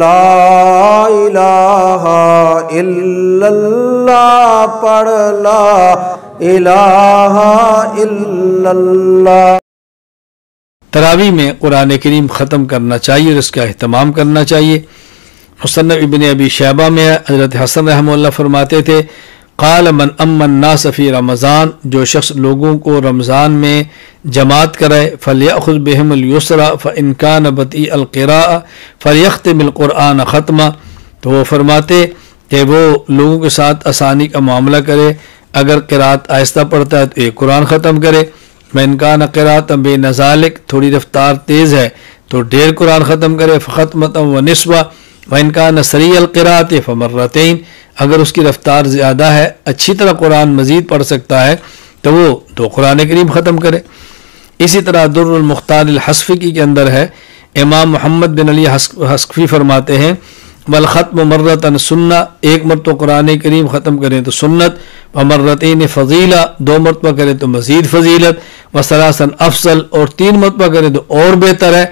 لا الہ الا اللہ پڑھ لا الہ الا اللہ۔ تراویح میں قرآن کریم ختم کرنا چاہیے اور اس کا اہتمام کرنا چاہیے۔ مصنف ابن ابی شیبہ میں حضرت حسن رحمہ اللہ فرماتے تھے قال من امن الناس فی رمضان، جو شخص لوگوں کو رمضان میں جماعت کرائے فلیأخذ بہم الیسرا فإن کان بطیء القراءۃ فلیختم القرآن ختمہ، تو وہ فرماتے کہ وہ لوگوں کے ساتھ آسانی کا معاملہ کرے، اگر قرأت آہستہ پڑھتا ہے تو ایک قرآن ختم کرے، وإن کان قراءۃ بین ذلک، تھوڑی رفتار تیز ہے تو 1.5 قرآن ختم کرے، فختمۃ ونصفہ، وإن کان سریع القراءۃ فمرتین، اگر اس کی رفتار زیادہ ہے اچھی طرح قرآن مزید پڑھ سکتا ہے تو وہ 2 قرآن کریم ختم کرے۔ اسی طرح در المختار الحصفی کے اندر ہے، امام محمد بن علی حصفی فرماتے ہیں والختم مرتن سنہ، ایک مرتبہ قرآن کریم ختم کریں تو سنت، ومرتین فضیلہ، 2 مرتبہ کریں تو مزید فضیلت، وثلاثا افضل، اور 3 مرتبہ کریں تو اور بہتر ہے،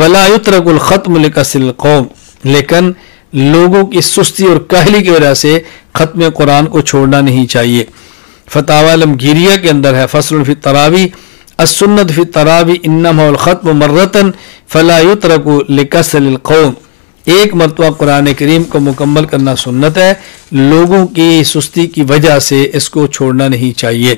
ولا یترک الختم لکسل القوم، لیکن لوگوں کی سستی اور کاہلی کی وجہ سے ختم قرآن کو چھوڑنا نہیں چاہیے۔ فتاوی علمگیریہ کے اندر ہے فصل فی التراویح السنت فی التراویح انما الختم مرتن فلا یترک لکسل القوم، ایک مرتبہ قرآن کریم کو مکمل کرنا سنت ہے، لوگوں کی سستی کی وجہ سے اس کو چھوڑنا نہیں چاہیے۔